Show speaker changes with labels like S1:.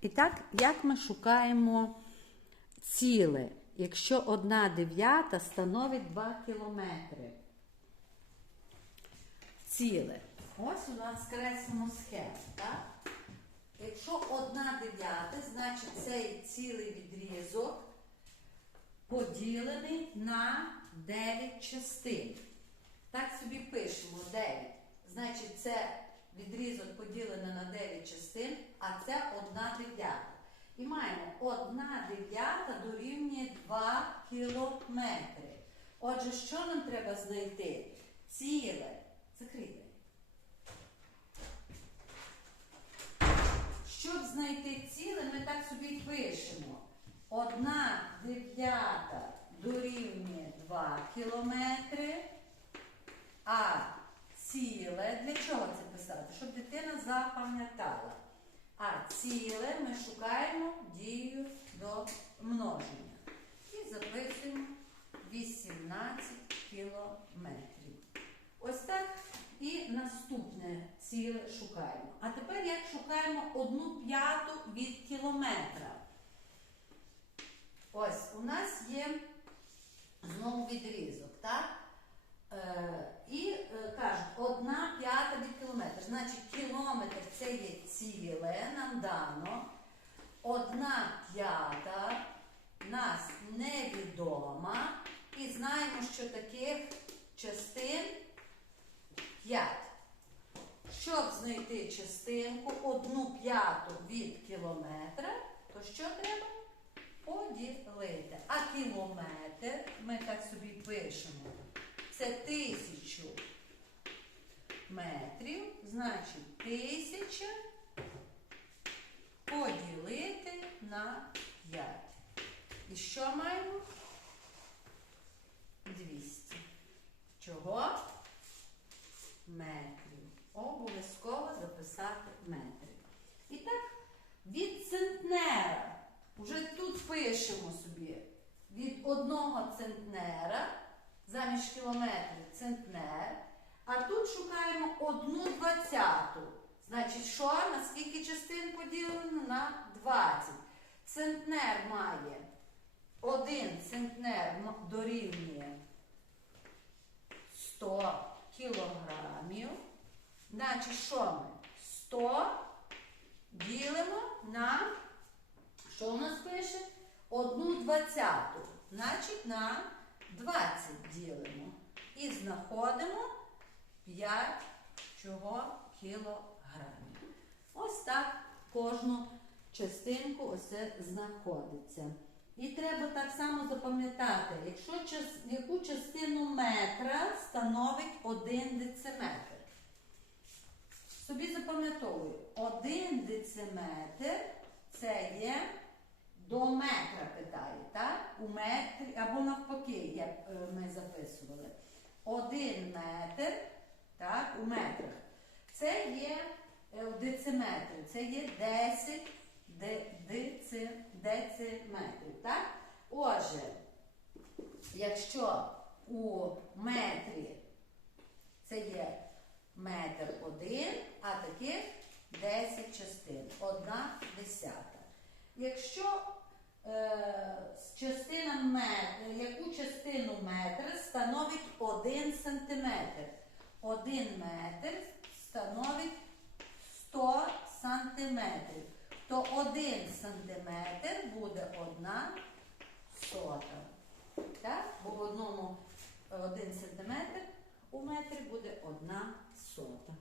S1: І так, як ми шукаємо ціле, якщо одна дев'ята становить 2 кілометри? Ціле. Ось у нас креслимо схему, так? Якщо одна дев'ята, значить цей цілий відрізок поділений на 9 частин. Так собі пишемо 9. Значить, це відрізок поділений на 9 частин, а це одна дев'ята. І маємо одна дев'ята дорівнює 2 кілометри. Отже, що нам треба знайти? Ціле. Закрийте. Щоб знайти ціле, ми так собі пишемо. Одна дев'ята дорівнює 2 кілометри, а ціле, для чого це писати? Щоб дитина запам'ятала. А ціле ми шукаємо дію до множення. І записуємо 18 кілометрів. Ось так. І наступне ціле шукаємо. А тепер як шукаємо одну п'яту від кілометра. Ось у нас є знову відрізок, так? Е, і е, кажуть, одна п'ята від кілометра. Значить, це є ціле, нам дано. Одна п'ята нас невідома. І знаємо, що таких частин 5. Щоб знайти частинку, одну п'яту від кілометра, то що треба? Поділити. А кілометр, ми так собі пишемо, це тисячу метрів, значить тисяча поділити на 5. І що маємо? 200. Чого? метрів. Обов'язково записати метри. І так, від центнера. Вже тут пишемо собі від одного центнера, замість кілометрів центнер. А тут шукаємо одну двадцяту. Значить, що? На скільки частин поділено? На 20. Центнер має один центнер дорівнює 100 кілограмів. Значить, що ми? 100 ділимо на, що у нас пише? Одну двадцяту. Значить, на 20 ділимо. І знаходимо 5 чого кілограмів. Ось так кожну частинку ось знаходиться. І треба так само запам'ятати, якщо яку частину метра становить один дециметр. Собі запам'ятовую, один дециметр це є до метра питає, так? У метрі, або навпаки, як е, ми записували. Один метр, так, у метрах. Це є е, в дециметрі, це є 10 деци, дециметрів. Так? Отже, якщо у метрі це є метр один, а таких 10 частин, одна десята. Якщо е, частина метра, яку частину метра становить 1 сантиметр? 1 метр становить 100 сантиметрів. То 1 сантиметр буде 1 сота. Так? Бо в одному 1 сантиметр у метрі буде 1 сота.